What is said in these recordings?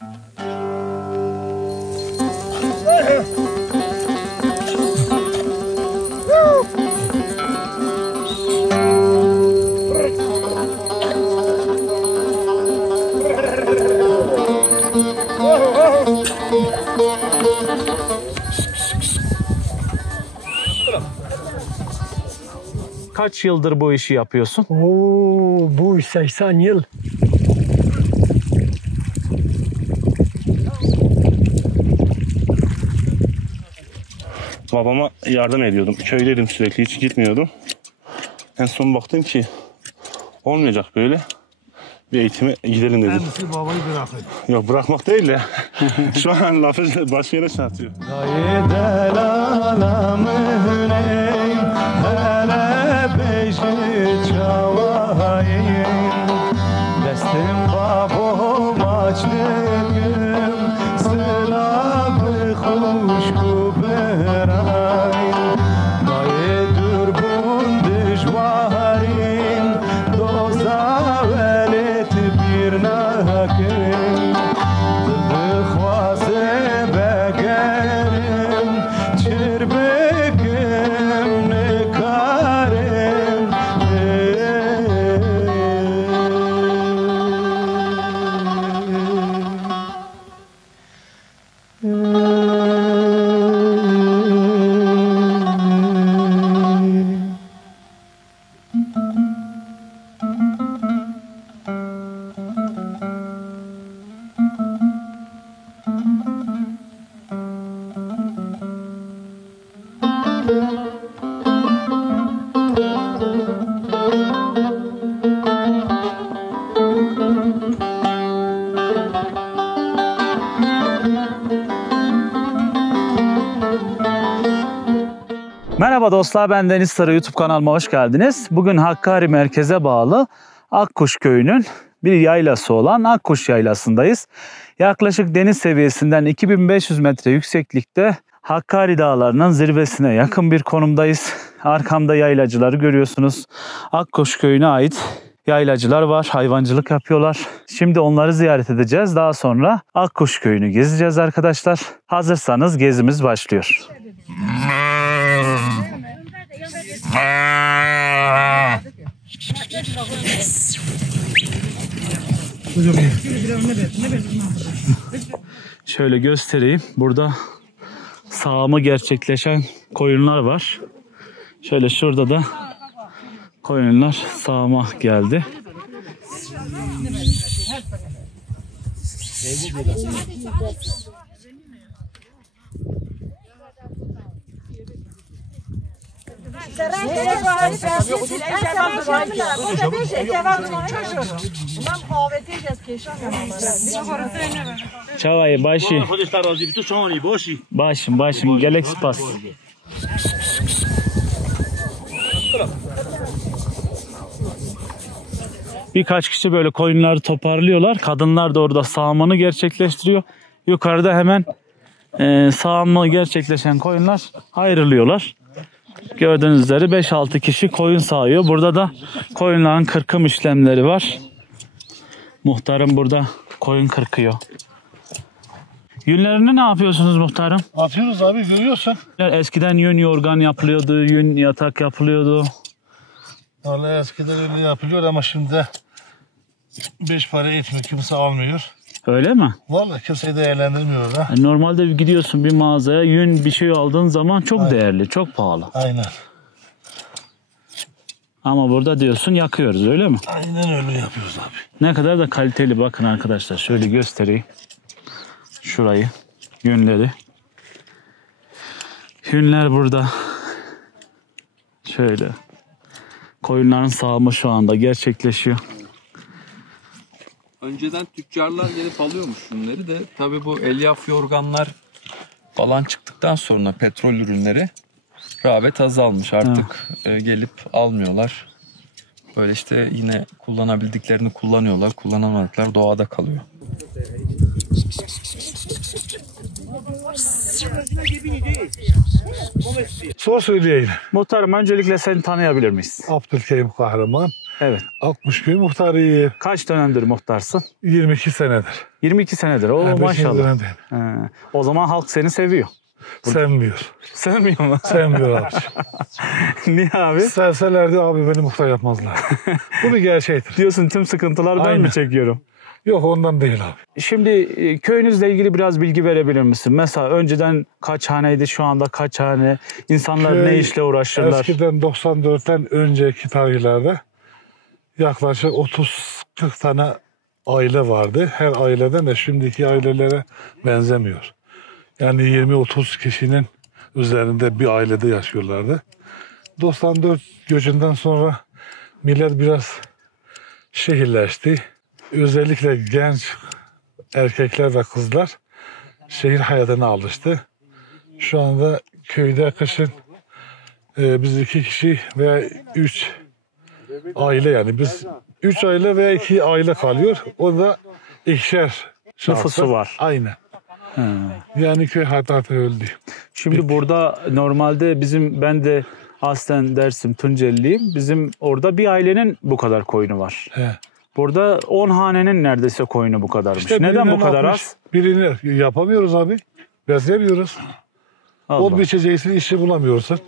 Kaç yıldır bu işi yapıyorsun? Bu 80 yıl. Babama yardım ediyordum. Köydeydim sürekli, hiç gitmiyordum. En son baktım ki olmayacak böyle. Bir eğitime gidelim dedim. Kendisi babayı bırakın. Yok, bırakmak değil de. Şu an lafı başka yere çarpıyor. Merhaba dostlar, ben Deniz Sarı, YouTube kanalıma hoş geldiniz. Bugün Hakkari merkeze bağlı Akkuş köyünün bir yaylası olan Akkuş Yaylası'ndayız. Yaklaşık deniz seviyesinden 2500 metre yükseklikte Hakkari Dağları'nın zirvesine yakın bir konumdayız. Arkamda yaylacıları görüyorsunuz. Akkuş köyüne ait yaylacılar var, hayvancılık yapıyorlar. Şimdi onları ziyaret edeceğiz. Daha sonra Akkuş köyünü gezeceğiz arkadaşlar. Hazırsanız gezimiz başlıyor. Şöyle göstereyim. Burada sağımı gerçekleşen koyunlar var. Şöyle şurada da koyunlar sağıma geldi. Çavayı başı. Başım gelek spas. Birkaç kişi böyle koyunları toparlıyorlar. Kadınlar da orada sağımını gerçekleştiriyor. Yukarıda hemen sağımı gerçekleşen koyunlar ayrılıyorlar. Gördüğünüz üzere 5-6 kişi koyun sağıyor. Burada da koyunların kırkım işlemleri var. Muhtarım burada koyun kırkıyor. Yünlerini ne yapıyorsunuz muhtarım? Atıyoruz abi, görüyorsun. Eskiden yün yorgan yapılıyordu, yün yatak yapılıyordu. Vallahi eskiden öyle yapılıyor ama şimdi 5 para etmiyor, kimse almıyor. Öyle mi? Vallahi kimseyi değerlendirmiyor da. Normalde gidiyorsun bir mağazaya, yün bir şey aldığın zaman çok değerli, çok pahalı. Aynen. Ama burada diyorsun yakıyoruz, öyle mi? Aynen öyle yapıyoruz abi. Ne kadar da kaliteli, bakın arkadaşlar. Şöyle göstereyim. Şurayı, yünleri. Yünler burada. Şöyle. Koyunların sağımı şu anda gerçekleşiyor. Önceden tüccarlar gelip alıyormuş şunları da. Tabii bu elyaf yorganlar falan çıktıktan sonra petrol ürünleri rağbet azalmış. Artık gelip almıyorlar. Böyle işte yine kullanabildiklerini kullanıyorlar. Kullanamadıkları doğada kalıyor. Soru söyleyeyim. Muhtarım, öncelikle seni tanıyabilir miyiz? Abdülkerim Kahraman. Evet. Akkuşköy muhtarıyım. Kaç dönemdir muhtarsın? 22 senedir. 22 senedir. Oo, Yani 5. maşallah. dönemdeyim. O zaman halk seni seviyor. Sevmiyor. Sevmiyor mu? Sevmiyor abi. Niye abi? Sevselerdi abi beni muhtar yapmazlar. Bu bir gerçektir. Diyorsun tüm sıkıntıları ben Aynen. mi çekiyorum? Yok ondan değil abi. Şimdi köyünüzle ilgili biraz bilgi verebilir misin? Mesela önceden kaç haneydi, şu anda kaç hane? İnsanlar Köy ne işle uğraşırlar? Eskiden 94'ten önceki tarihlerde yaklaşık 30-40 tane aile vardı. Her aileden de şimdiki ailelere benzemiyor. Yani 20-30 kişinin üzerinde bir ailede yaşıyorlardı. 94 göçünden sonra millet biraz şehirleşti. Özellikle genç erkekler ve kızlar şehir hayatına alıştı. Şu anda köyde kışın biz 2 kişi veya 3 aile, yani biz 3 aile veya 2 aile kalıyor. O da ikişer Nüfusu var. Aynen. Yani köy hayatı öldü. Şimdi burada normalde ben de aslen Dersim Tuncelliyim. Bizim orada bir ailenin bu kadar koyunu var. He. Burada 10 hanenin neredeyse koyunu bu kadarmış. İşte Neden birine bu kadar bakmış, az? Birini yapamıyoruz abi. Besleyemiyoruz. Allah. Ot biçeceksin, işi bulamıyorsun.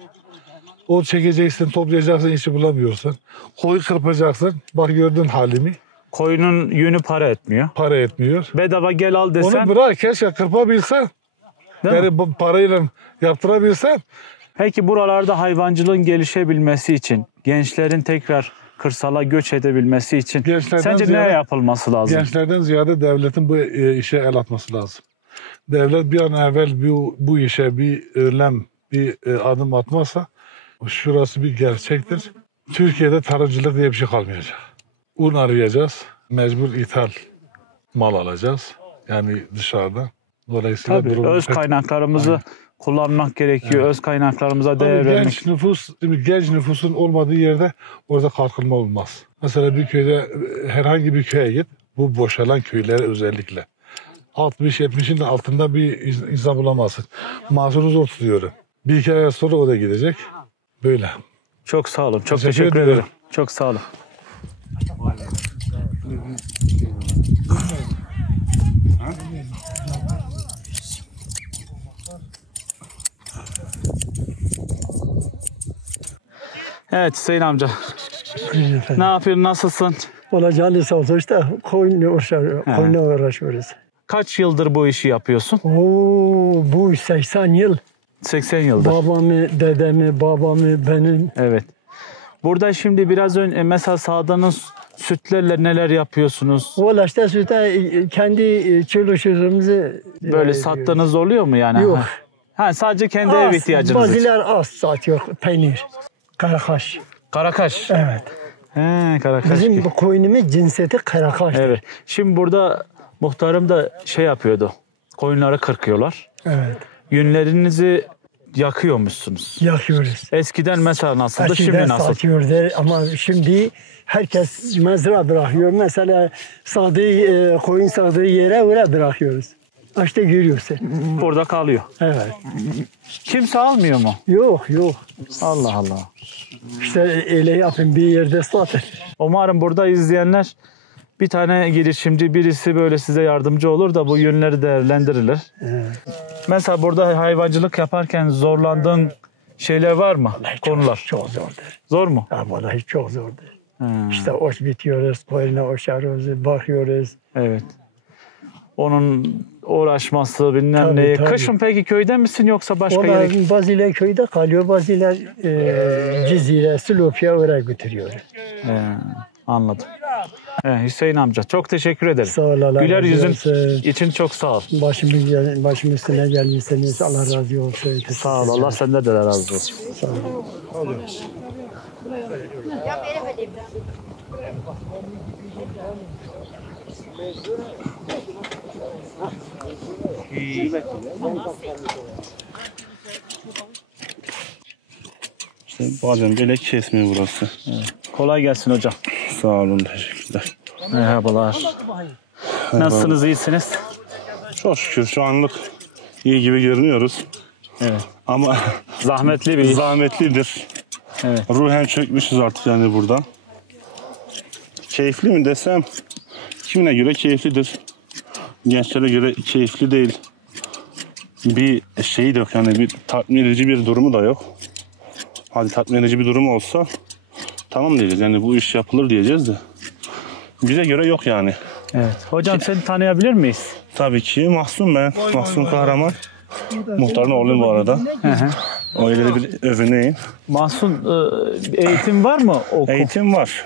Ot çekeceksin, toplayacaksın, işi bulamıyorsun. Koyu kırpacaksın. Bak gördün halimi. Koyunun yünü para etmiyor. Para etmiyor. Bedava gel al desen. Onu bırak, keşke kırpabilsen. Değil mi? Yani bu parayla yaptırabilsen. Peki buralarda hayvancılığın gelişebilmesi için, gençlerin tekrar kırsala göç edebilmesi için Gençlerden sence ne ziyade- yapılması lazım? Gençlerden ziyade devletin bu işe el atması lazım. Devlet bir an evvel bu işe bir önlem, bir adım atmazsa, şurası bir gerçektir. Türkiye'de tarımcılık diye bir şey kalmayacak. Un arayacağız, mecbur ithal mal alacağız. Yani dışarıdan. Dolayısıyla Tabii, durum öz kaynaklarımızı kullanmak gerekiyor. Öz kaynaklarımıza değer Tabii vermek. genç nüfusun olmadığı yerde orada kalkınma olmaz. Mesela bir köyde, herhangi bir köye git, bu boşalan köylere özellikle. 60-70'in altında bir insan bulamazsın. Maaşını zor tutuyorum. Bir iki ay sonra o da gidecek. Böyle. Çok sağ olun. Çok Teşekkür teşekkür ederim. ederim. Çok sağ olun. Evet Hüseyin amca. Ne yapıyorsun? Nasılsın? Olacağını sağ olsun işte koyunla uğraşıyoruz. Kaç yıldır bu işi yapıyorsun? Bu 80 yıl 80 yıldır. babamı, dedemi, babamı, benim. Evet. Burada şimdi biraz önce mesela sağdığınız sütlerle neler yapıyorsunuz? Valla işte sütte kendi çalışıyorumuzu Böyle sattığınız oluyor mu yani? Yok. Ha, sadece kendi ev ihtiyacınız için. Bazılar az satıyor, peynir, karakaş. Karakaş. Evet. He, karakaş. Bizim bu koyunumuz cinsiyeti karakaş. Evet. Şimdi burada muhtarım da şey yapıyordu. Koyunları kırkıyorlar. Evet. Yünlerinizi yakıyormuşsunuz. Yakıyoruz. Eskiden mesela nasıldı, Eskiden şimdi nasıl? satıyordu ama şimdi herkes mezra bırakıyor. Mesela koyun sağdığı yere oraya bırakıyoruz. İşte görüyorsun. Burada kalıyor. Evet. Kimse almıyor mu? Yok. Allah Allah. İşte öyle yapın bir yerde satın. Umarım burada izleyenler bir tane girişimci, birisi böyle size yardımcı olur da bu yönleri değerlendirilir. Evet. Mesela burada hayvancılık yaparken zorlandığın şeyler var mı? Konular. Çok zordur. Zor mu? Ha, vallahi çok zordur. İşte oş bitiyoruz, koyuna oşarız, bakıyoruz. Evet. Onun uğraşması bilmem Tabii, neye. tabii. Kışın peki köyde misin yoksa başka yere? Onlar bazıları köyde kalıyor, bazıları Cizire, Silopya oraya götürüyor. Anladım. Hüseyin amca çok teşekkür ederim. Sağ ol, Allah Güler razı yüzün olsun. için çok sağ ol. Başım üstüne gelmişsiniz. Allah razı olsun. Sağ ol. Allah senden de razı olsun. Sağ ol. İşte bazen böyle kesmiyor burası. Kolay gelsin hocam. Sağ olun, teşekkürler. Merhabalar. Nasılsınız, iyisiniz? Çok şükür şu anlık iyi gibi görünüyoruz. Evet. Ama Zahmetli bir iş. zahmetlidir. Evet. Ruhen çökmüşüz artık yani burada. keyifli mi desem, kimine göre keyiflidir. Gençlere göre keyifli değil. Bir şeyi de yok yani, bir tatmin edici bir durumu da yok. Hadi tatmin edici bir durum olsa tamam diyeceğiz, yani bu iş yapılır diyeceğiz de bize göre yok yani. Evet. Hocam seni tanıyabilir miyiz? Tabii ki Mahsun ben. Mahsun Kahraman. Muhtarın oğluyum bu arada. Öyle de bir övüneyim. Mahsun, eğitim var mı okul? Eğitim var.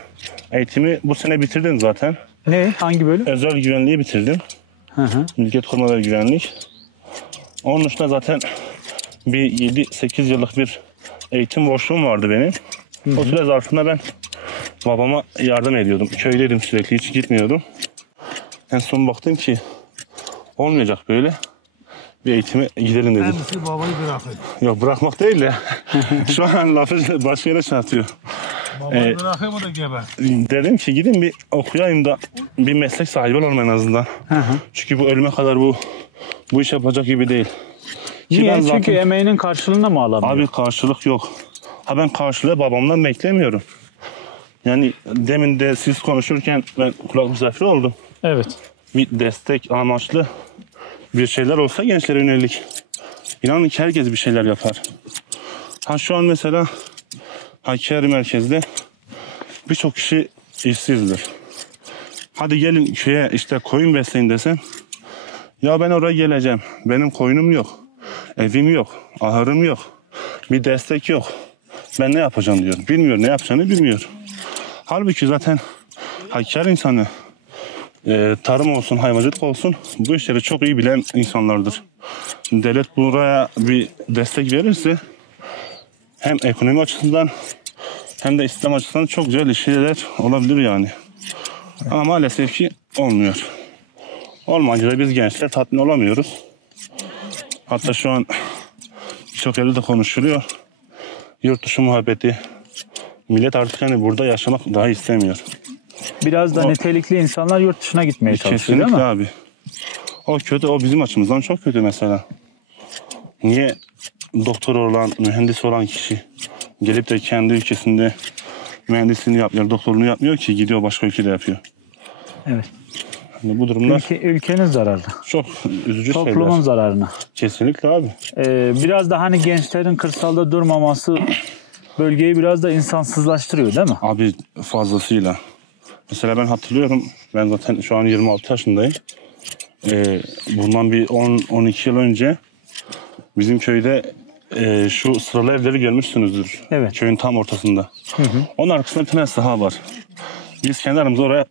Eğitimi bu sene bitirdim zaten. Ne? Hangi bölüm? Özel güvenliği bitirdim. Mülkiyet koruma ve güvenlik. Onun dışında zaten bir 7-8 yıllık bir eğitim boşluğum vardı benim. O süre zarfında ben babama yardım ediyordum. Köydeydim sürekli, hiç gitmiyordum. En son baktım ki olmayacak böyle. Bir eğitime gidelim dedim. Kendisi babayı bırakıyor. Yok, bırakmak değil de şu an lafı başka yere çarpıyor. Babayı bırakıyor mu da gebe? Dedim ki gidin bir okuyayım da bir meslek sahibi olalım en azından. Çünkü bu ölüme kadar bu iş yapacak gibi değil. Ki Niye? ben zaten- Çünkü emeğinin karşılığını mı alamıyor? Abi karşılık yok. Ha ben karşılığı babamdan beklemiyorum. Yani demin de siz konuşurken ben kulak misafiri oldum. Evet. Bir destek amaçlı bir şeyler olsa gençlere yönelik. İnanın ki herkes bir şeyler yapar. Ha şu an mesela Hakkari merkezde birçok kişi işsizdir. Hadi gelin köye işte koyun besleyin desem, ya ben oraya geleceğim. Benim koyunum yok. Evim yok. Ahırım yok. Bir destek yok. Ben ne yapacağım diyor. Bilmiyor, ne yapacağını bilmiyor. Halbuki zaten Hakkari insanı tarım olsun, hayvancılık olsun bu işleri çok iyi bilen insanlardır. Devlet buraya bir destek verirse hem ekonomi açısından hem de İslam açısından çok güzel şeyler olabilir yani. Ama maalesef ki olmuyor. Olmayınca da biz gençler tatmin olamıyoruz. Hatta şu an çok yerde de konuşuluyor. Yurt dışı muhabbeti. Millet artık yani burada yaşamak daha istemiyor. Biraz da nitelikli insanlar yurt dışına gitmeye çalışıyor değil Kesinlikle mi? abi. O kötü, o bizim açımızdan çok kötü mesela. Niye doktor olan, mühendis olan kişi gelip de kendi ülkesinde mühendisliğini yapmıyor, doktorluğunu yapmıyor ki, gidiyor başka ülkede yapıyor. Evet. Yani bu durumlar Ülkenin zararına. çok üzücü Toplumun şeyler. zararına. Kesinlikle abi. Biraz da hani gençlerin kırsalda durmaması bölgeyi biraz da insansızlaştırıyor değil mi? Abi fazlasıyla. Mesela ben hatırlıyorum, ben zaten şu an 26 yaşındayım. Bundan bir 10-12 yıl önce bizim köyde şu sıralı evleri görmüşsünüzdür. Evet. Köyün tam ortasında. Onun arkasında bir tane saha var. Biz kendi aramızda oraya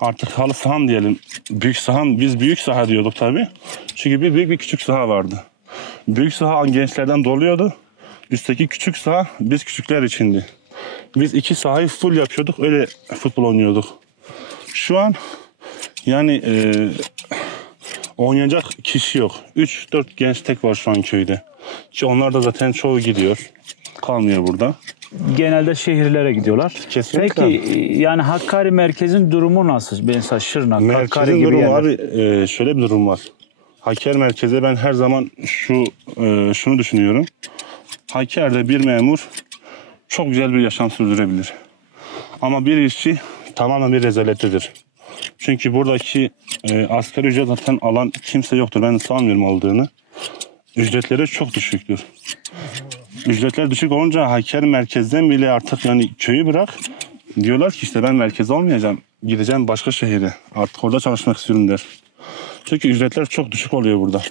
artık halı saha mı diyelim, büyük saha mı? Biz büyük saha diyorduk tabii. Çünkü bir büyük bir küçük saha vardı. Büyük saha gençlerden doluyordu. Üstteki küçük saha biz küçükler içindi. Biz iki sahayı full yapıyorduk, öyle futbol oynuyorduk. Şu an yani oynayacak kişi yok. 3-4 genç tek var şu an köyde. Ki onlar da zaten çoğu gidiyor. Kalmıyor burada. Genelde şehirlere gidiyorlar. Kesinlikle. Peki yani Hakkari merkezin durumu nasıl? Mesela Şırnak, Hakkari Merkezin gibi durumu yerler. abi şöyle bir durum var. Hakkari merkeze ben her zaman şunu düşünüyorum. Hakkari'de bir memur çok güzel bir yaşam sürdürebilir. Ama bir işçi tamamen bir rezalettedir. Çünkü buradaki asgari ücret zaten alan kimse yoktur. Ben sanmıyorum aldığını. Ücretleri çok düşüktür. Ücretler düşük olunca Hakkari merkezden bile artık yani köyü bırak. Diyorlar ki işte ben merkezde olmayacağım. Gideceğim başka şehire. Artık orada çalışmak istiyorum der. Çünkü ücretler çok düşük oluyor burada.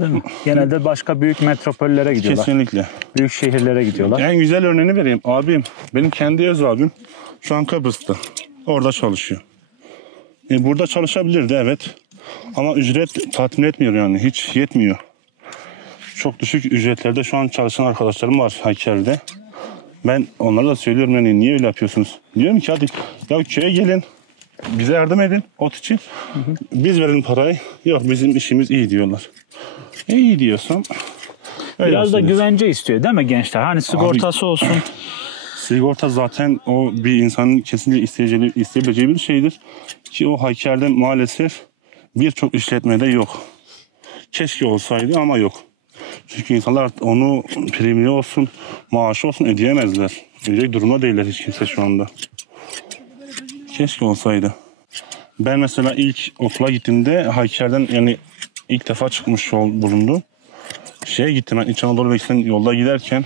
Değil mi? Genelde başka büyük metropollere gidiyorlar. Kesinlikle. Büyük şehirlere gidiyorlar. En güzel örneğini vereyim. Abim, benim kendi öz abim şu an Kıbrıs'ta. Orada çalışıyor. Burada çalışabilirdi evet. Ama ücret tatmin etmiyor yani. Hiç yetmiyor. Çok düşük ücretlerde şu an çalışan arkadaşlarım var Hakkari'de. Ben onlara da söylüyorum yani niye öyle yapıyorsunuz? Diyorum ki hadi ya köye gelin. Bize yardım edin ot için. Biz verin parayı. Yok bizim işimiz iyi diyorlar. İyi diyorsan. Biraz da güvence istiyor değil mi gençler? Hani sigortası olsun. Sigorta zaten o bir insanın kesinlikle isteyebileceği bir şeydir. Ki o Hakkari'de maalesef birçok işletmede yok. Keşke olsaydı ama yok. Çünkü insanlar onu primli olsun, maaşı olsun ödeyemezler. Ödeyecek durumda değiller hiç kimse şu anda. Keşke olsaydı. Ben mesela ilk okula gittiğimde Hakkari'den yani ilk defa çıkmış bulundum. Şeye gittim ben İç Anadolu Bekisi'nden yolda giderken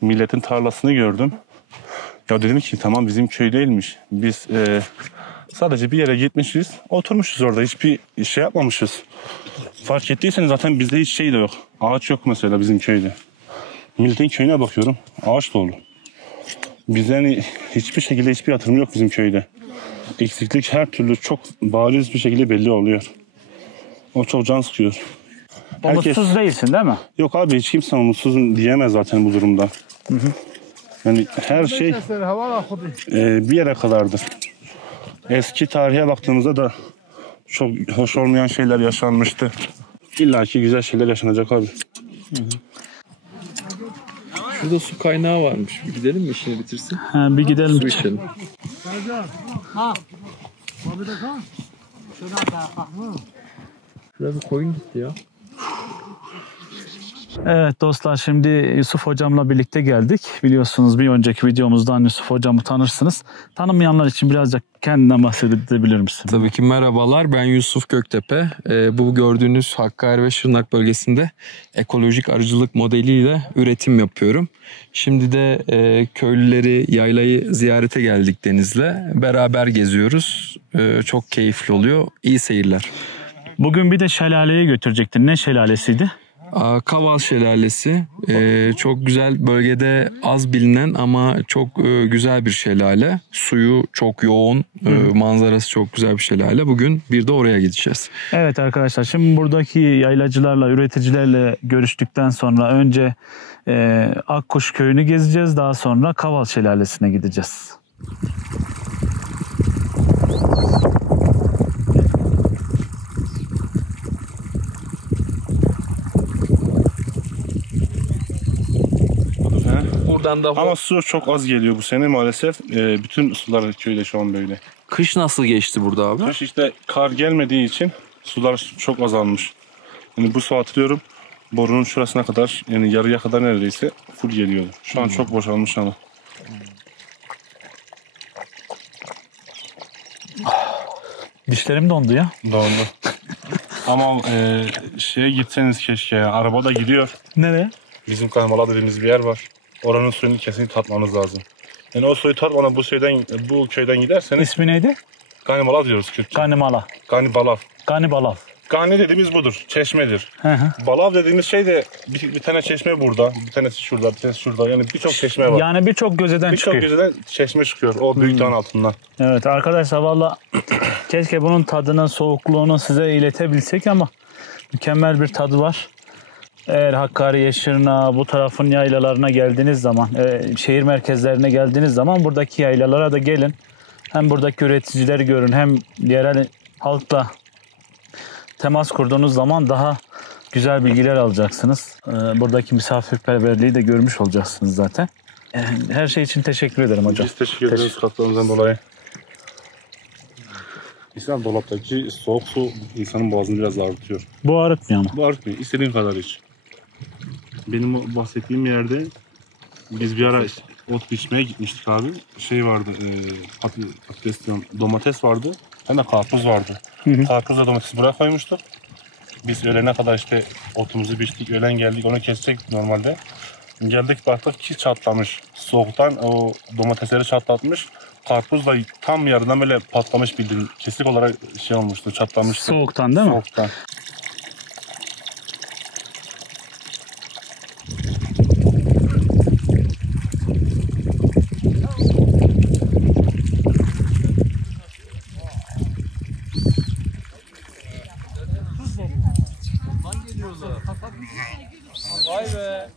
milletin tarlasını gördüm. Ya dedim ki tamam bizim köy değilmiş. Biz sadece bir yere gitmişiz. Oturmuşuz orada. Hiçbir şey yapmamışız. Fark ettiyseniz zaten bizde hiç şey de yok. Ağaç yok mesela bizim köyde. Milletin köyüne bakıyorum. Ağaç dolu. Bizden hiçbir şekilde hiçbir yatırım yok bizim köyde. Eksiklik her türlü çok bariz bir şekilde belli oluyor. O çok can sıkıyor. Umutsuz değilsin değil mi? Yok abi hiç kimse umutsuzum diyemez zaten bu durumda. Hı hı. Yani her şey bir yere kadardır. Eski tarihe baktığımızda da çok hoş olmayan şeyler yaşanmıştı. İlla ki güzel şeyler yaşanacak abi. Hı hı. Şurada su kaynağı varmış. Bir gidelim mi işini bitirsin? Ha, bir gidelim. Su içelim. Şurada bir koyun gitti ya. Evet dostlar, şimdi Yusuf hocamla birlikte geldik. Biliyorsunuz bir önceki videomuzdan Yusuf hocamı tanırsınız. Tanımayanlar için birazcık kendinden bahsedebilir misin? Tabii ki merhabalar. Ben Yusuf Göktepe. Bu gördüğünüz Hakkari ve Şırnak bölgesinde ekolojik arıcılık modeliyle üretim yapıyorum. Şimdi de köylüleri, yaylayı ziyarete geldik Deniz'le. Beraber geziyoruz. Çok keyifli oluyor. İyi seyirler. Bugün bir de şelaleye götürecektin. Ne şelalesiydi? Kaval Şelalesi. Çok güzel, bölgede az bilinen ama çok güzel bir şelale. Suyu çok yoğun, manzarası çok güzel bir şelale. Bugün bir de oraya gideceğiz. Evet arkadaşlar, şimdi buradaki yaylacılarla, üreticilerle görüştükten sonra önce Akkuş köyünü gezeceğiz. Daha sonra Kaval Şelalesi'ne gideceğiz. Buradan da ama su çok az geliyor bu sene maalesef. Bütün sular köyde şu an böyle. Kış nasıl geçti burada abi? Kış işte kar gelmediği için sular çok azalmış. Yani bu su hatırlıyorum borunun şurasına kadar, yani yarıya kadar neredeyse full geliyordu. Şu an çok boşalmış ama. Dişlerim dondu ya. Dondu. Ama şeye gitseniz keşke ya. Araba da gidiyor. Nereye? Bizim Kanimala dediğimiz bir yer var. Oranın suyunu kesinlikle tatmanız lazım. Yani o suyu tatmadan bu köyden giderseniz. İsmi neydi? Kanimala diyoruz Kürtçe. Kanimala. Kanibalav. Kanibalav. Kani dediğimiz budur. Çeşmedir. Hı hı. Balav dediğimiz şey de bir tane çeşme burada. Bir tanesi şurada, bir tanesi şurada. Yani birçok çeşme var. Yani birçok gözeden çıkıyor. Birçok gözeden çeşme çıkıyor. O büyük dağın altından. Evet arkadaşlar, valla keşke bunun tadının, soğukluğunu size iletebilsek ama mükemmel bir tadı var. Eğer Hakkari, Şırnak, bu tarafın yaylalarına geldiğiniz zaman, şehir merkezlerine geldiğiniz zaman buradaki yaylalara da gelin. Hem buradaki üreticileri görün, hem yerel halkla temas kurduğunuz zaman daha güzel bilgiler alacaksınız. Buradaki misafirperverliği de görmüş olacaksınız zaten. Her şey için teşekkür ederim hocam. Biz teşekkür ederiz katkılarınızdan dolayı. İnsan dolaptaki soğuk su insanın boğazını biraz ağrıtıyor. Bu ağrıtmıyor mu? Bu ağrıtmıyor. İstediğin kadar iç. Benim o bahsettiğim yerde biz bir ara ot biçmeye gitmiştik abi. Şey vardı, patates diyorum, domates vardı. Hem de karpuz vardı. Karpuzla domatesi buraya koymuştuk. Biz öğlene kadar işte otumuzu biçtik, öğlen geldik, onu kesecektik normalde. Geldik baktık ki çatlamış. Soğuktan o domatesleri çatlatmış. Karpuz da tam yarıdan böyle patlamış, bildiğin kesik olarak şey olmuştu, çatlamıştı. Soğuktan değil mi? Soğuktan. Vay be.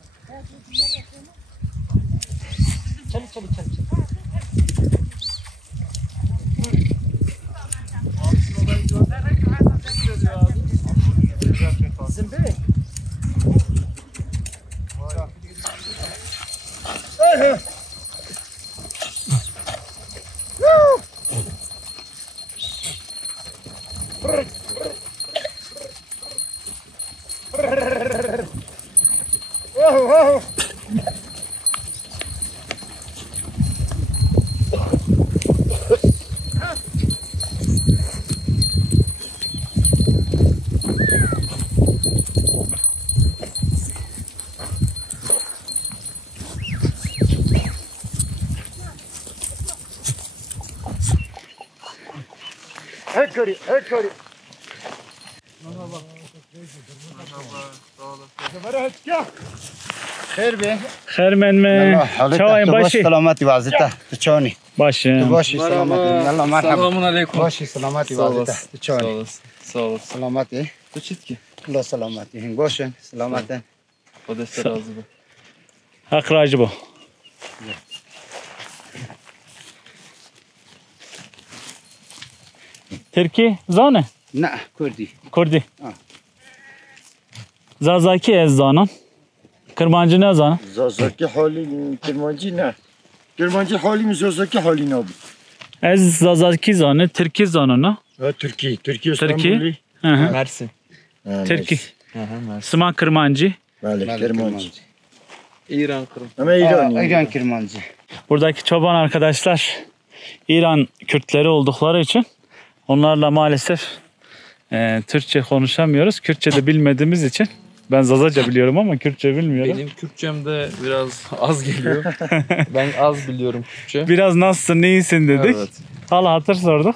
Çabuk. Zimbi. خير بيه Hermen mi? Çavayın başı. سلامتی وازیتا تچانی Başı. باشی سلامتی الله مرحبا Selamun aleyküm. باشی سلامتی Sağ وازیتا olasın. Sağ تچانی olasın. Sağ olasın. سلامتی Bu çitki. الله سلامتی هنگ باشن سلامتی O da razı bu. Akracı bu. Türkiye zane. نه کردی Kurdi. Ha. Zazaki ez zanan. Kırmancı ne zanan? زازاکی حالی کرمانجی نه کرمانجی حالی می زازاکی حالی نبود Ez Zazaki zanı, Türkiye zanı. ترکی ترکی Türkiye. استانبولی Hı hı. Mersin. Türkiye. Hı hı, Mersin. Sıma Kırmancı. بله کرمانجی İran Kırım. همه ایرانی ایران کرمانجی Buradaki çoban arkadaşlar İran Kürtleri oldukları için onlarla maalesef Türkçe konuşamıyoruz. Kürtçe de bilmediğimiz için. Ben Zazaca biliyorum ama Kürtçe bilmiyorum. Benim Kürtçem de biraz az geliyor. Ben az biliyorum Kürtçe. Biraz nasılsın, iyisin dedik. Evet. Hala hatır sorduk.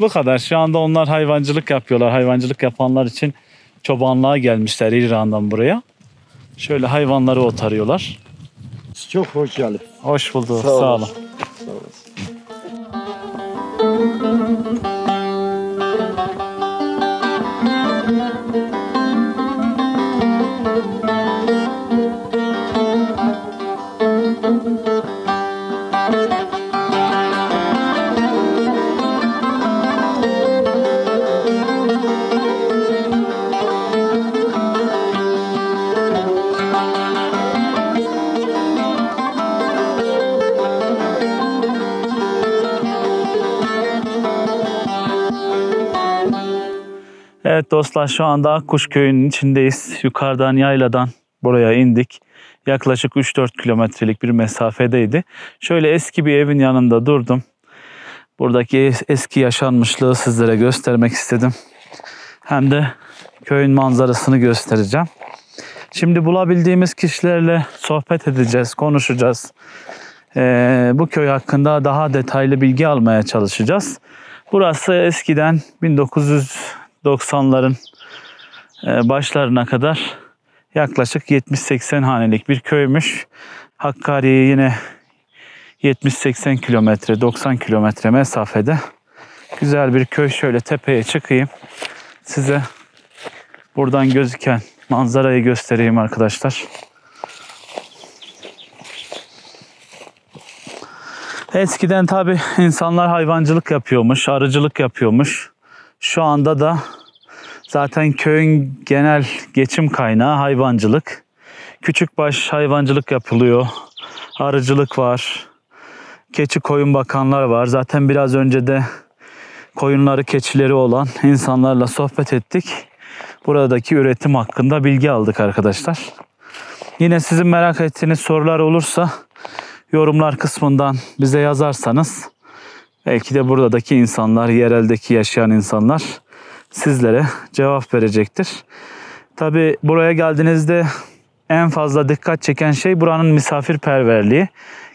Bu kadar. Şu anda onlar hayvancılık yapıyorlar. Hayvancılık yapanlar için çobanlığa gelmişler İran'dan buraya. Şöyle hayvanları otarıyorlar. çok hoş geldin. Hoş bulduk. Sağ olun. Sağ olun. Sağ olasın. Evet dostlar, şu anda Akkuş köyünün içindeyiz. Yukarıdan yayladan buraya indik. Yaklaşık 3-4 kilometrelik bir mesafedeydi. Şöyle eski bir evin yanında durdum. Buradaki eski yaşanmışlığı sizlere göstermek istedim. Hem de köyün manzarasını göstereceğim. Şimdi bulabildiğimiz kişilerle sohbet edeceğiz, konuşacağız. Bu köy hakkında daha detaylı bilgi almaya çalışacağız. Burası eskiden 1990'ların başlarına kadar yaklaşık 70-80 hanelik bir köymüş. Hakkari'ye yine 70-80 kilometre, 90 kilometre mesafede. Güzel bir köy. Şöyle tepeye çıkayım. Size buradan gözüken manzarayı göstereyim arkadaşlar. Eskiden tabi insanlar hayvancılık yapıyormuş, arıcılık yapıyormuş. Şu anda da zaten köyün genel geçim kaynağı hayvancılık. Küçükbaş hayvancılık yapılıyor. Arıcılık var. Keçi koyun bakanlar var. Zaten biraz önce de koyunları, keçileri olan insanlarla sohbet ettik. Buradaki üretim hakkında bilgi aldık arkadaşlar. Yine sizin merak ettiğiniz sorular olursa yorumlar kısmından bize yazarsanız belki de buradaki insanlar, yereldeki yaşayan insanlar sizlere cevap verecektir. Tabi buraya geldiğinizde en fazla dikkat çeken şey buranın misafirperverliği.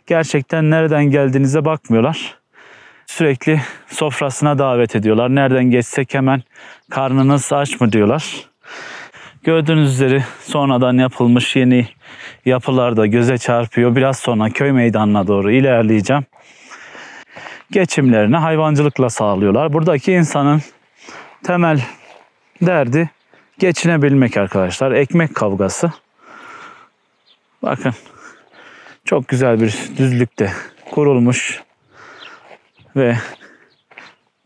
Gerçekten nereden geldiğinize bakmıyorlar. Sürekli sofrasına davet ediyorlar. Nereden geçsek hemen karnınız aç mı diyorlar. Gördüğünüz üzere sonradan yapılmış yeni yapılar da göze çarpıyor. Biraz sonra köy meydanına doğru ilerleyeceğim. Geçimlerini hayvancılıkla sağlıyorlar. Buradaki insanın temel derdi geçinebilmek arkadaşlar. Ekmek kavgası. Bakın çok güzel bir düzlükte kurulmuş ve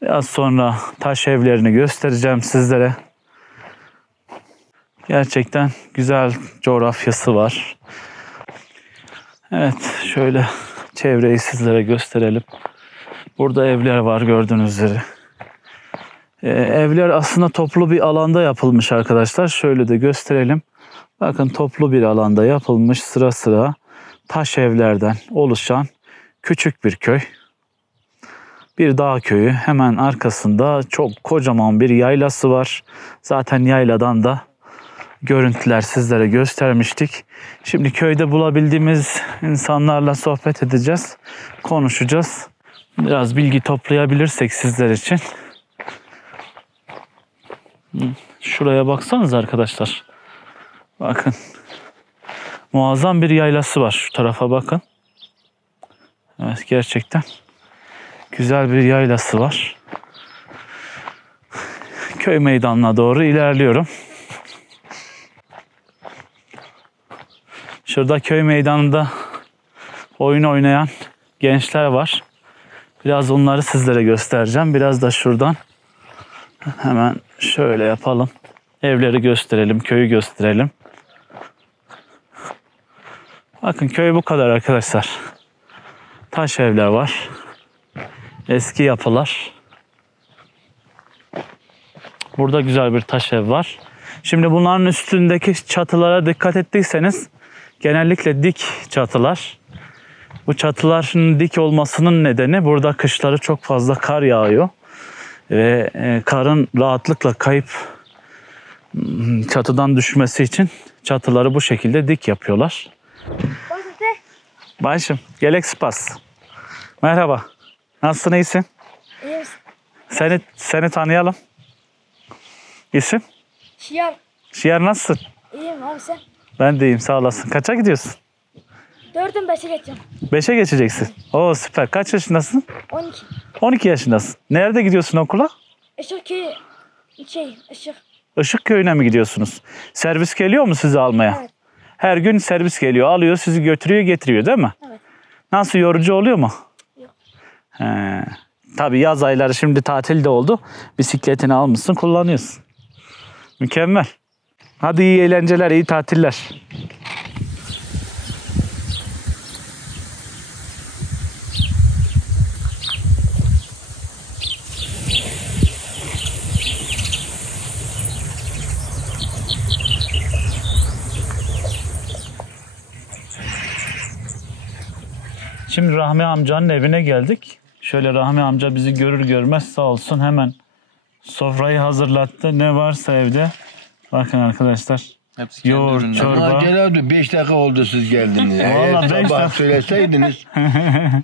biraz sonra taş evlerini göstereceğim sizlere. Gerçekten güzel coğrafyası var. Evet, şöyle çevreyi sizlere gösterelim. Burada evler var gördüğünüz üzere. Evler aslında toplu bir alanda yapılmış arkadaşlar. Şöyle de gösterelim. Bakın toplu bir alanda yapılmış sıra sıra taş evlerden oluşan küçük bir köy. Bir dağ köyü. Hemen arkasında çok kocaman bir yaylası var. Zaten yayladan da görüntüler sizlere göstermiştik. Şimdi köyde bulabildiğimiz insanlarla sohbet edeceğiz. Konuşacağız. Biraz bilgi toplayabilirsek sizler için Şuraya baksanız arkadaşlar. Bakın. Muazzam bir yaylası var. Şu tarafa bakın. Evet, gerçekten güzel bir yaylası var. Köy meydanına doğru ilerliyorum. Şurada köy meydanında oyun oynayan gençler var. Biraz onları sizlere göstereceğim. Biraz da şuradan hemen şöyle yapalım. Evleri gösterelim, köyü gösterelim. Bakın köy bu kadar arkadaşlar. Taş evler var. Eski yapılar. Burada güzel bir taş ev var. Şimdi bunların üstündeki çatılara dikkat ettiyseniz genellikle dik çatılar. Bu çatıların dik olmasının nedeni burada kışları çok fazla kar yağıyor. Ve karın rahatlıkla kayıp çatıdan düşmesi için çatıları bu şekilde dik yapıyorlar. Başım, gelek spas. Merhaba. Nasılsın, iyisin? İyiyim. Seni tanıyalım. İsim? Şiar. Şiar, nasılsın? İyiyim abi sen. Ben de iyiyim, sağ olasın. Kaça gidiyorsun? 4'ün 5'e geçeceğim. 5'e geçeceksin. Oo, süper. Kaç yaşındasın? 12. 12 yaşındasın. Nerede gidiyorsun okula? Işıkköy. Işık. Işıkköy'üne mi gidiyorsunuz? Servis geliyor mu sizi almaya? Evet. Her gün servis geliyor, alıyor, sizi götürüyor, getiriyor değil mi? Evet. Nasıl, yorucu oluyor mu? Yok. He. Tabii yaz ayları, şimdi tatil de oldu. Bisikletini almışsın, kullanıyorsun. Mükemmel. Hadi iyi eğlenceler, iyi tatiller. Şimdi Rahmi amcanın evine geldik. Şöyle Rahmi amca bizi görür görmez sağ olsun hemen sofrayı hazırlattı. Ne varsa evde. Bakın arkadaşlar. Hepsi kendi Yoğurt, ürünleri. çorba. Ama Celal 5 dakika oldu siz geldiniz. Vallahi beş Sabah dakika. söyleseydiniz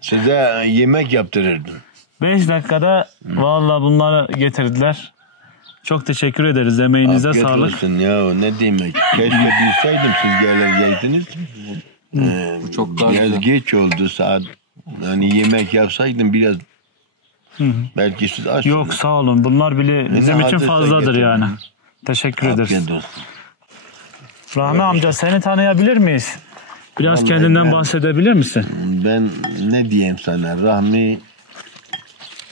size yemek yaptırırdım. 5 dakikada vallahi bunları getirdiler. Çok teşekkür ederiz. Emeğinize Afiyet sağlık. olsun ya, ne demek. Keşke bilseydim siz gelecektiniz. Çok daha Biraz güzel. geç oldu saat. Hani yemek yapsaydım biraz belki siz açsınız. Yok, sağ olun. Bunlar bile bizim için hazırsa fazladır getirin. yani. Teşekkür ederiz. Afiyet olsun. Rahmi amca, seni tanıyabilir miyiz? Biraz Vallahi kendinden ben- bahsedebilir misin? Ben ne diyeyim sana, Rahmi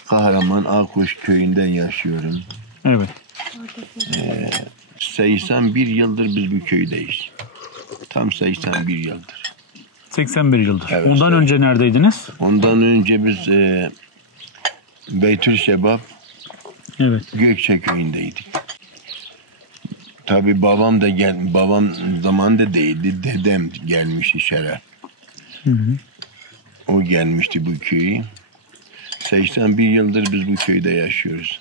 Kahraman Akkuş köyünden yaşıyorum. Evet. 81 yıldır biz bu köydeyiz. Tam 81 yıldır. 81 yıldır. Evet, Ondan evet. önce neredeydiniz? Ondan önce biz Beytülşebap Evet. Gökçe köyündeydik. Tabii babam zamanında değildi. Dedem gelmişti Şeref. O gelmişti bu köyü. 81 yıldır biz bu köyde yaşıyoruz.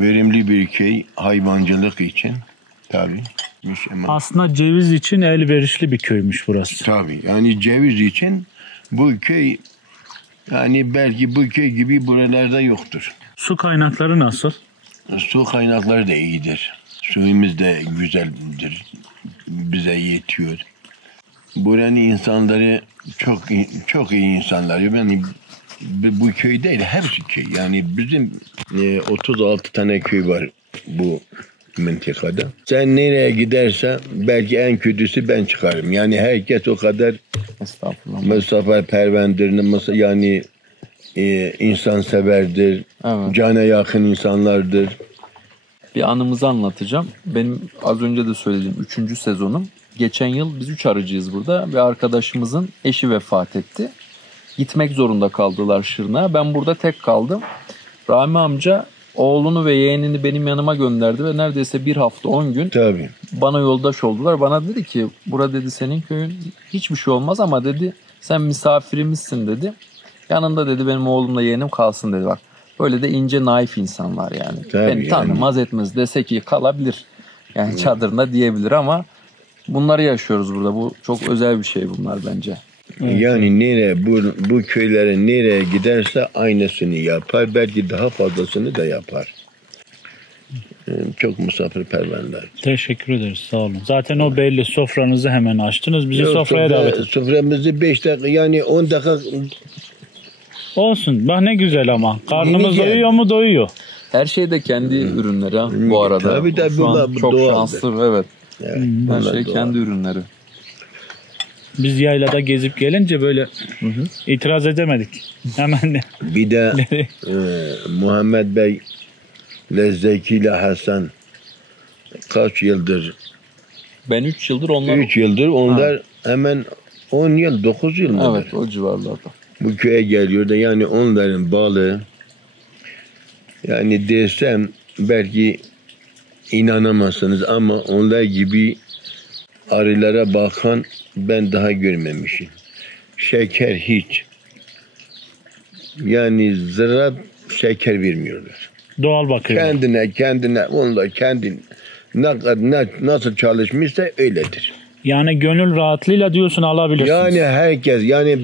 Verimli bir köy hayvancılık için. Tabii. Aslında ceviz için elverişli bir köymüş burası. Tabii. Yani ceviz için bu köy, yani belki bu köy gibi buralarda yoktur. Su kaynakları nasıl? Su kaynakları da iyidir. Suyumuz da güzeldir. Bize yetiyor. Buranın insanları çok iyi insanlar. Yani bu köy değil, hepsi köy. Yani bizim 36 tane köy var bu mıntıkada. Sen nereye gidersen belki en kötüsü ben çıkarım. Yani herkes o kadar Estağfurullah. misafirperverdir, yani insanseverdir, Evet. cana yakın insanlardır. Bir anımızı anlatacağım. Benim az önce de söylediğim 3. sezonum. Geçen yıl biz 3 arıcıyız burada ve arkadaşımızın eşi vefat etti. Gitmek zorunda kaldılar Şırnak'a. Ben burada tek kaldım. Rahmi amca oğlunu ve yeğenini benim yanıma gönderdi ve neredeyse bir hafta 10 gün Tabii. bana yoldaş oldular. Bana dedi ki bura dedi senin köyün, hiçbir şey olmaz ama dedi sen misafirimizsin dedi. Yanında dedi benim oğlumla yeğenim kalsın dedi bak. Böyle de ince naif insanlar yani. Tabii Beni tanımaz etmez dese ki kalabilir. Yani çadırında diyebilir ama bunları yaşıyoruz burada. Bu çok özel bir şey bunlar bence. Yani bu köylere nereye giderse aynısını yapar. Belki daha fazlasını da yapar. çok misafirperverler. Teşekkür ederiz. Sağ olun. Zaten o belli. Sofranızı hemen açtınız. Bizi Yok, sofraya davet edin. Soframızı 5 dakika yani 10 dakika Olsun. Bak ne güzel ama. Karnımız Yeni doyuyor mu? Doyuyor. Her şey de kendi ürünleri ha, bu arada. Tabii, Şu an bunlar çok doğaldır. şanslı, evet. yani, Her bunlar şey doğal. kendi ürünleri. Biz yaylada gezip gelince böyle itiraz edemedik. Hemen de. Bir de Muhammed Bey ile Zeki ile Hasan kaç yıldır? Ben 3 yıldır onlar... 3 yıldır. Onlar hemen 10 yıl, 9 yıl mıdır? Evet, o civarlarda. Bu köye geliyor da yani onların balı yani desem belki inanamazsınız ama onlar gibi arılara bakan ben daha görmemişim. Şeker hiç. Yani zerre şeker vermiyorlar. Doğal bakıyor. Kendine onlar kendin nasıl çalışmışsa öyledir. Yani gönül rahatlığıyla diyorsun alabilirsiniz. Yani herkes yani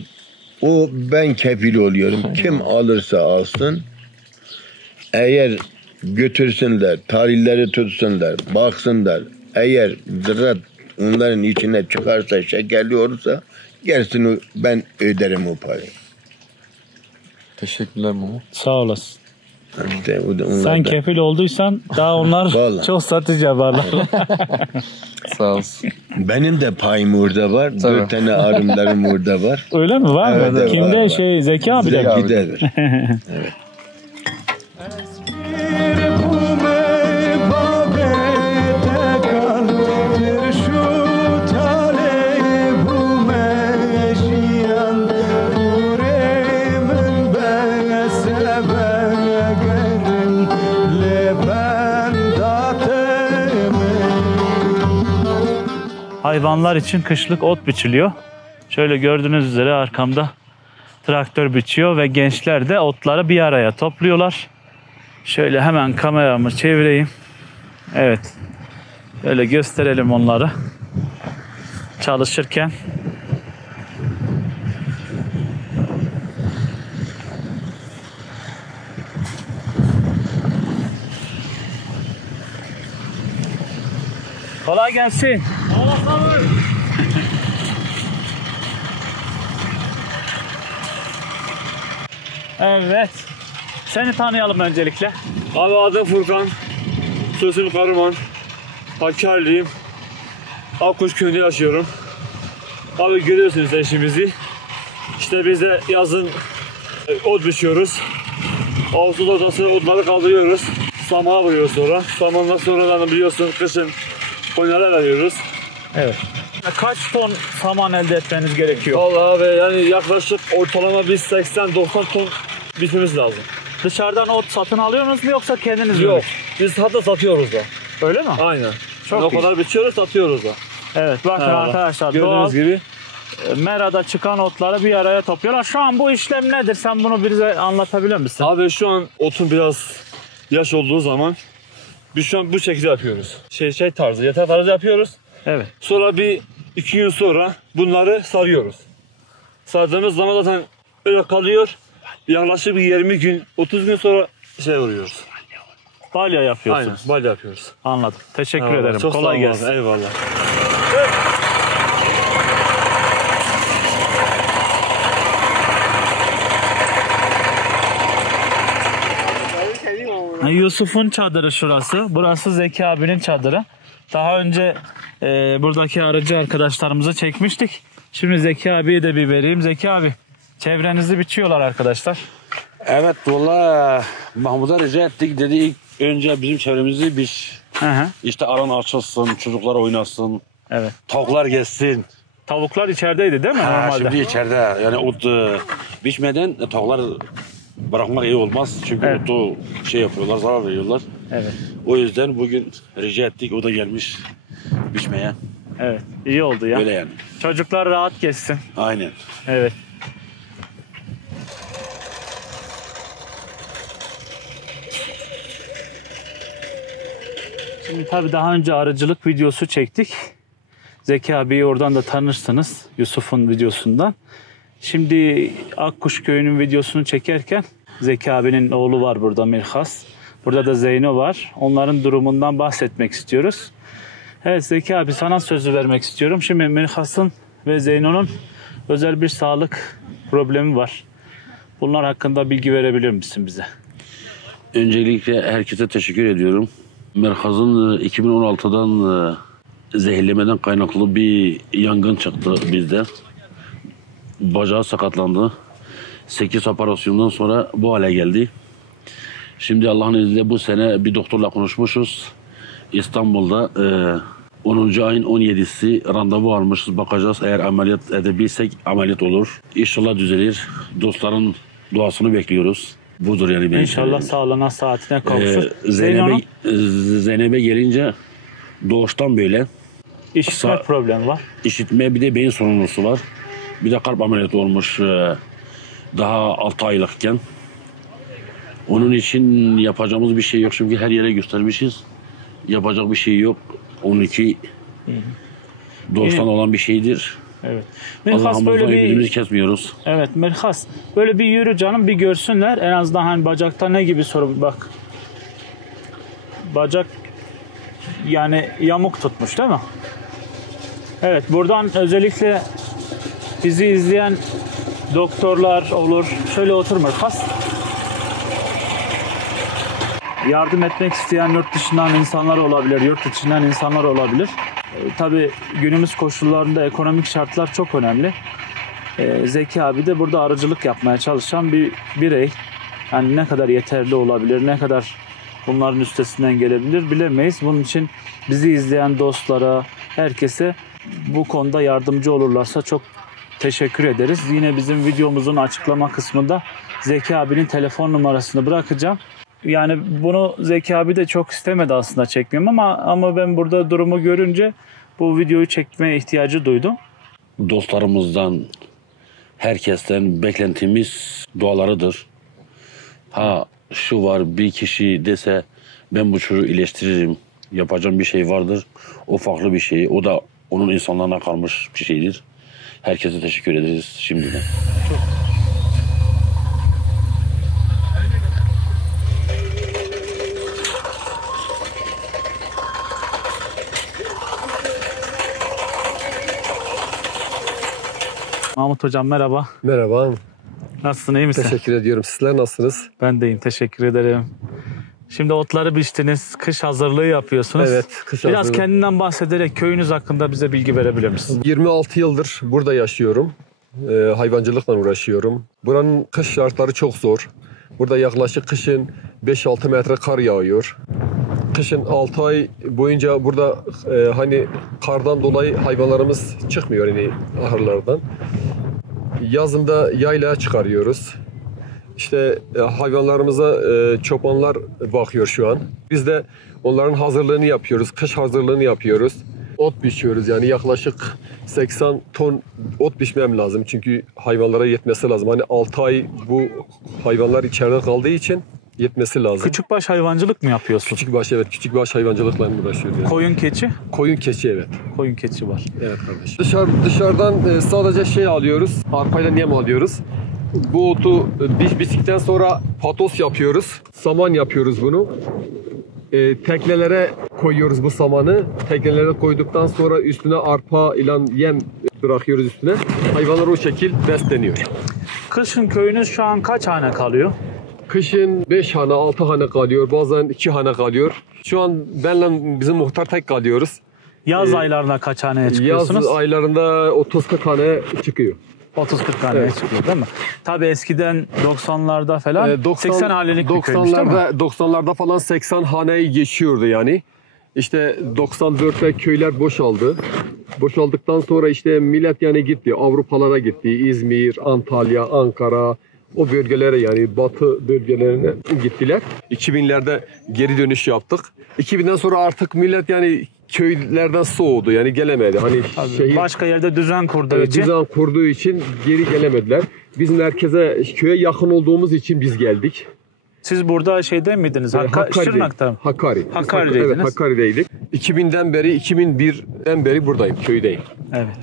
o ben kefil oluyorum. Kim alırsa alsın eğer götürsünler, tarihleri tutsunlar, baksınlar. Eğer zerre onların içine çıkarsa, şekerli olursa gerisini ben öderim o parayı. Teşekkürler Mahmut. Sağ olasın. İşte Sen kefil olduysan daha onlar Vallahi. çok satıcı yaparlar. Sağ olsun. benim de payım orada var. Tabii. 4 tane arımlarım orada var. Öyle mi? Var mı? Evet, Kimde? var. Zeki abi de mi? Zeki'dedir. Hayvanlar için kışlık ot biçiliyor. Şöyle gördüğünüz üzere arkamda traktör biçiyor ve gençler de otları bir araya topluyorlar. Şöyle hemen kameramı çevireyim. Evet. Şöyle gösterelim onları. Çalışırken. Kolay gelsin. Evet. Seni tanıyalım öncelikle. Abi adım Furkan. Soyadım Karaman. Hakkari'liyim. Akkuş köyünde yaşıyorum. Abi görüyorsunuz eşimizi. İşte biz de yazın ot biçiyoruz. Ağustos ortasında otları kaldırıyoruz. Samağa vuruyoruz sonra. Samandan sonra biliyorsun kışın koyunlara veriyoruz. Evet. Kaç ton saman elde etmeniz gerekiyor? Vallahi abi yani yaklaşık ortalama biz 80-90 ton bitmemiz lazım. Dışarıdan ot satın alıyorsunuz mu yoksa kendiniz mi? Yok. Biz hatta satıyoruz da. Öyle mi? Aynen. Çok o iyi. kadar biçiyoruz, satıyoruz da. Evet bakın arkadaşlar doğal Gördüğünüz gibi. merada çıkan otları bir araya topluyorlar. Şu an bu işlem nedir? Sen bunu bize anlatabilir misin? Abi şu an otun biraz yaş olduğu zaman biz şu an bu şekilde yapıyoruz. Şey tarzı, yatak tarzı yapıyoruz. Evet. Sonra bir 2 gün sonra bunları sarıyoruz. Sardığımız zaman zaten öyle kalıyor. Yaklaşık bir 20 gün, 30 gün sonra vuruyoruz. Balya Aynen, yapıyorsunuz. balya yapıyoruz. Anladım. Teşekkür Eyvallah, ederim. çok sağ Kolay olun gelsin. abi, eyvallah. Yusuf'un çadırı şurası. Burası Zeki abinin çadırı. Daha önce buradaki arıcı arkadaşlarımızı çekmiştik. Şimdi Zeki abiye de bir vereyim. Zeki abi çevrenizi biçiyorlar arkadaşlar. Evet valla Mahmut'a rica ettik dedi ilk önce bizim çevremizi biç. İşte aran açılsın, çocuklar oynasın, Evet. tavuklar gezsin. Tavuklar içerideydi değil mi normalde? Şimdi içeride yani ot biçmeden tavuklar bırakmak iyi olmaz. Çünkü Evet. otu yapıyorlar, zarar veriyorlar. Evet. O yüzden bugün rica ettik, o da gelmiş biçmeye. Evet. İyi oldu ya. Öyle yani. Çocuklar rahat geçsin. Aynen. Evet. Şimdi tabii daha önce arıcılık videosu çektik. Zeki abiyi oradan da tanırsınız. Yusuf'un videosundan. Şimdi Akkuş Köyü'nün videosunu çekerken Zeki abinin oğlu var burada Mirhas. Burada da Zeyno var. Onların durumundan bahsetmek istiyoruz. Evet Zeki abi, sana sözü vermek istiyorum. Şimdi Mirhas'ın ve Zeyno'nun özel bir sağlık problemi var. Bunlar hakkında bilgi verebilir misin bize? Öncelikle herkese teşekkür ediyorum. Merhaz'ın 2016'dan zehirlemeden kaynaklı bir yangın çıktı bizde. Bacağı sakatlandı. 8 operasyondan sonra bu hale geldi. Şimdi Allah'ın izniyle bu sene bir doktorla konuşmuşuz. İstanbul'da 10. ayın 17'si randevu almışız. Bakacağız, eğer ameliyat edebilsek ameliyat olur. İnşallah düzelir. Dostların duasını bekliyoruz. Budur yani. İnşallah sağlığına saatine kavuşur. Zeynep'e gelince doğuştan böyle. İşitme problemi var. İşitme, bir de beyin sorunlusu var. Bir de kalp ameliyatı olmuş daha 6 aylıkken. Onun için yapacağımız bir şey yok. Çünkü her yere göstermişiz. Yapacak bir şey yok. 12 doğuştan olan bir şeydir. Evet. Mirhas böyle bir kesmiyoruz. Evet Mirhas, böyle bir yürü canım, bir görsünler. En azından hani bacakta ne gibi sorun, bak. Bacak yani yamuk tutmuş değil mi? Evet, buradan özellikle bizi izleyen doktorlar olur. Şöyle otur Mirhas. Yardım etmek isteyen yurt dışından insanlar olabilir, yurt içinden insanlar olabilir. Tabii günümüz koşullarında ekonomik şartlar çok önemli. Zeki abi de burada aracılık yapmaya çalışan bir birey. Yani ne kadar yeterli olabilir, ne kadar bunların üstesinden gelebilir bilemeyiz. Bunun için bizi izleyen dostlara, herkese bu konuda yardımcı olurlarsa çok teşekkür ederiz. Yine bizim videomuzun açıklama kısmında Zeki abinin telefon numarasını bırakacağım. Yani bunu Zeki abi de çok istemedi aslında çekmem ama ben burada durumu görünce bu videoyu çekmeye ihtiyacı duydum. Dostlarımızdan, herkesten beklentimiz dualarıdır. Ha şu var, bir kişi dese ben bu çocuğu iyileştiririm, yapacağım bir şey vardır. O farklı bir şey. O da onun insanlarına kalmış bir şeydir. Herkese teşekkür ederiz şimdiden. Mahmut hocam merhaba. Merhaba. Nasılsın, iyi misin? Teşekkür ediyorum. Sizler nasılsınız? Ben de iyiyim, teşekkür ederim. Şimdi otları biçtiniz, kış hazırlığı yapıyorsunuz. Evet, kış Biraz hazırlığı. kendinden bahsederek köyünüz hakkında bize bilgi verebilir misin? 26 yıldır burada yaşıyorum. Hayvancılıkla uğraşıyorum. Buranın kış şartları çok zor. Burada yaklaşık kışın 5-6 metre kar yağıyor. Kışın 6 ay boyunca burada hani kardan dolayı hayvanlarımız çıkmıyor yani ahırlardan. Yazında yaylaya çıkarıyoruz. İşte hayvanlarımıza çobanlar bakıyor şu an. Biz de onların hazırlığını yapıyoruz, kış hazırlığını yapıyoruz. Ot biçiyoruz yani yaklaşık 80 ton ot biçmem lazım. Çünkü hayvanlara yetmesi lazım. Hani 6 ay bu hayvanlar içeride kaldığı için yetmesi lazım. Küçükbaş hayvancılık mı yapıyorsun? Küçükbaş, evet, küçükbaş hayvancılıkla uğraşıyoruz. Yani. Koyun keçi? Koyun keçi, evet. Koyun keçi var. Evet kardeşim. Dışarıdan sadece şey alıyoruz, arpayla yem alıyoruz. Bu otu biçtikten sonra patos yapıyoruz, saman yapıyoruz bunu. Teknelere koyuyoruz bu samanı. Teknelere koyduktan sonra üstüne arpa ile yem bırakıyoruz üstüne. Hayvanlar o şekil besleniyor. Kışın köyünüz şu an kaç hane kalıyor? Kışın 5 hane, 6 hane kalıyor. Bazen 2 hane kalıyor. Şu an benle bizim muhtar tek kalıyoruz. Yaz aylarında kaç haneye çıkıyorsunuz? Yaz aylarında 30-40 hane çıkıyor. 30-40 haneye çıkıyor değil mi? Tabii eskiden 90'larda falan 80 hanelik bir köymüş değil mi? 90'larda falan 80 haneyi geçiyordu yani. İşte 94'te köyler boşaldı. Boşaldıktan sonra işte millet yani gitti. Avrupalara gitti. İzmir, Antalya, Ankara, o bölgelere yani batı bölgelerine gittiler. 2000'lerde geri dönüş yaptık. 2000'den sonra artık millet yani köylerden soğudu yani gelemedi. Hani başka yerde düzen kurduğu için. Düzen kurduğu için geri gelemediler. Biz merkeze, köye yakın olduğumuz için biz geldik. Siz burada şeyde miydiniz? Şırnak'ta mı? Hakkari'deydiniz. Evet, Hakkari'deydik. 2000'den beri, 2001'den beri buradayım, köydeyim. Evet.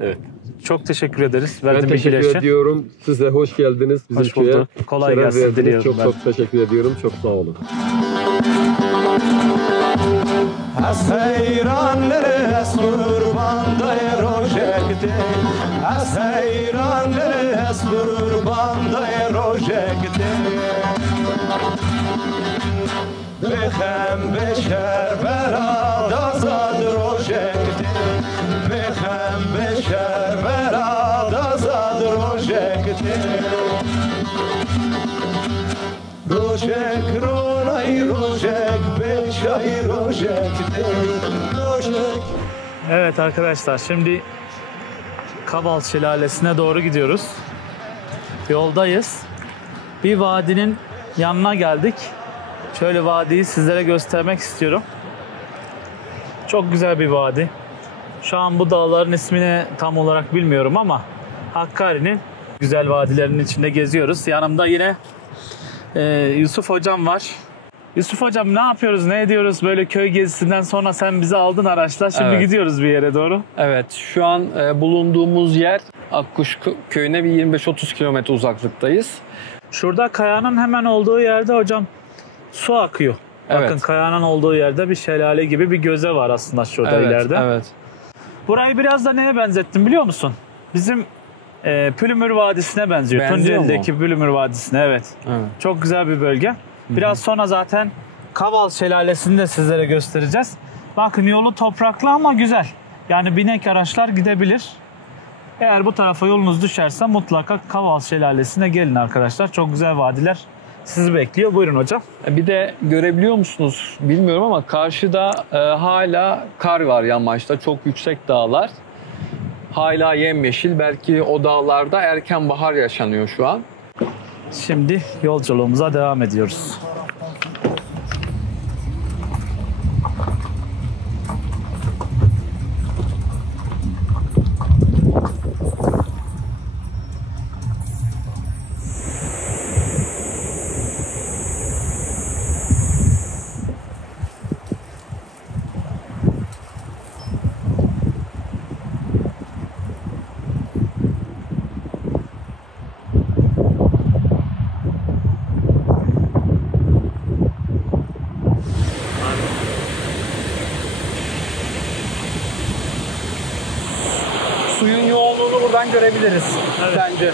Evet. Çok teşekkür ederiz. Ben teşekkür ediyorum. Siz de hoş geldiniz bizim köye. Kolay gelsin diliyorum. Çok teşekkür ediyorum. Çok sağ olun. از حیران از قربان دای روشکتی از حیران از قربان دای روشکتی بخم بشر براد آزاد روشکتی بخم بشر براد آزاد روشکتی روشک رونای روشک بشای روشکتی روشک. Evet arkadaşlar, şimdi Kaval Şelalesi'ne doğru gidiyoruz. Yoldayız. Bir vadinin yanına geldik. Şöyle vadiyi sizlere göstermek istiyorum. Çok güzel bir vadi. Şu an bu dağların ismini tam olarak bilmiyorum ama Hakkari'nin güzel vadilerinin içinde geziyoruz. Yanımda yine Yusuf Hocam var. Yusuf Hocam, ne yapıyoruz, ne ediyoruz? Böyle köy gezisinden sonra sen bizi aldın araçla. Şimdi gidiyoruz bir yere doğru. Evet, şu an bulunduğumuz yer Akkuş köyüne bir 25-30 kilometre uzaklıktayız. Şurada kayanın hemen olduğu yerde hocam su akıyor. Evet. Bakın, kayanın olduğu yerde bir şelale gibi bir göze var aslında şurada ileride. Evet. Burayı biraz da neye benzettim biliyor musun? Bizim Pülümür Vadisi'ne benziyor. Tunceli'deki Pülümür Vadisi'ne, evet. Çok güzel bir bölge. Biraz sonra zaten Kaval Şelalesi'ni de sizlere göstereceğiz. Bakın, yolu topraklı ama güzel. Yani binek araçlar gidebilir. Eğer bu tarafa yolunuz düşerse mutlaka Kaval Şelalesi'ne gelin arkadaşlar. Çok güzel vadiler sizi bekliyor. Buyurun hocam. Bir de görebiliyor musunuz bilmiyorum ama karşıda hala kar var yamaçta. Çok yüksek dağlar. Hala yemyeşil. Belki o dağlarda erken bahar yaşanıyor şu an. Şimdi yolculuğumuza devam ediyoruz. Suyun yoğunluğunu buradan görebiliriz bence.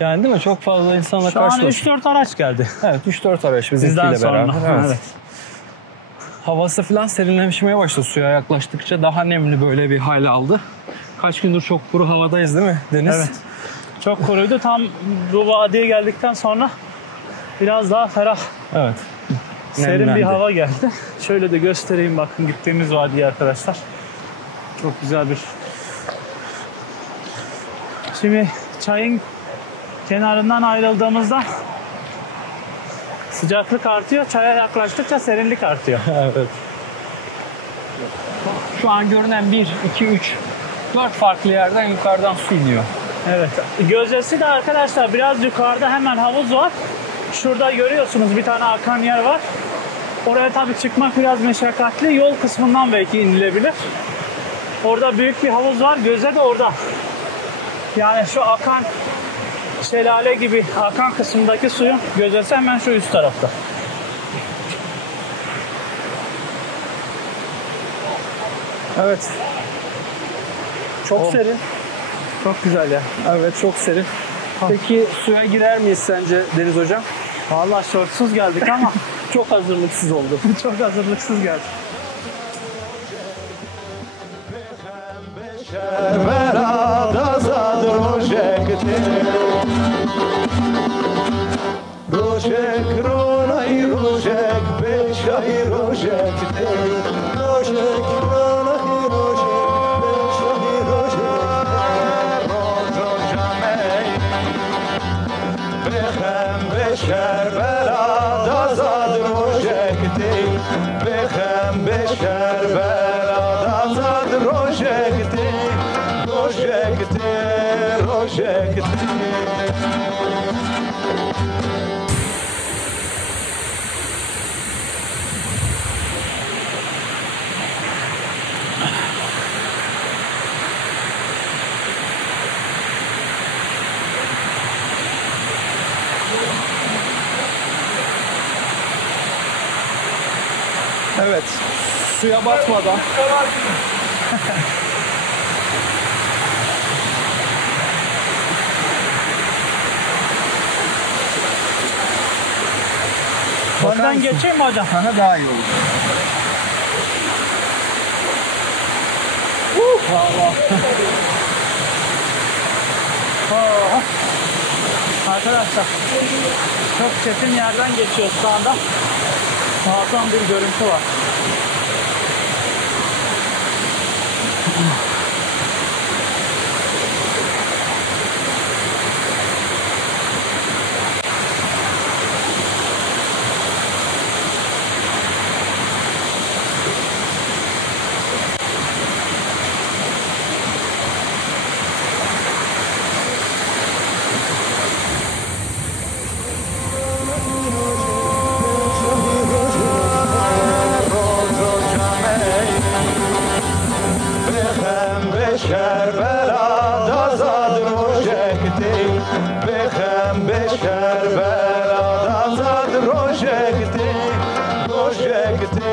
Yani değil mi? Çok fazla insanla karşılaştık. Şu an 3-4 araç geldi. Evet, 3-4 araç bizimkiyle beraber. Evet. Havası falan serinleşmeye başladı suya yaklaştıkça. Daha nemli böyle bir hal aldı. Kaç gündür çok kuru havadayız değil mi Deniz? Evet. Çok kuruydu. Tam bu vadiye geldikten sonra biraz daha ferah. Evet. Serin Nemlendi. bir hava geldi. Şöyle de göstereyim, bakın gittiğimiz vadiye arkadaşlar. Çok güzel bir. Şimdi çayın kenarından ayrıldığımızda sıcaklık artıyor. Çaya yaklaştıkça serinlik artıyor. Evet. Şu an görünen 1, 2, 3, 4 farklı yerden yukarıdan su iniyor. Evet. Gözdesi de arkadaşlar biraz yukarıda hemen havuz var. Şurada görüyorsunuz bir tane akan yer var. Oraya tabii çıkmak biraz meşakkatli. Yol kısmından belki inilebilir. Orada büyük bir havuz var. Göze de orada. Yani şu akan şelale gibi akan kısımdaki suyun gözesi hemen şu üst tarafta. Evet. Çok serin. Çok güzel ya. Evet, çok serin. Peki suya girer miyiz sence Deniz Hocam? Vallahi şortsuz geldik ama çok hazırlıksız oldu. Çok hazırlıksız geldik. براد آزاد روشکتی روشک رونای روشک بشای روشکتی روشک رونای روشک بشای روشک روزو جمعی بخم بشر براد آزاد روشکتی بخم بشر براد آزاد روشکتی روشکتی Evet. Suya batmadan. Önden geçeyim mi hocam? Sana daha iyi olur. Vallahi. Arkadaşlar çok çetin yerden geçiyoruz şu anda. Muazzam bir görüntü var. Kerbela dazad rojekti Behem beş Kerbela dazad rojekti Rojekti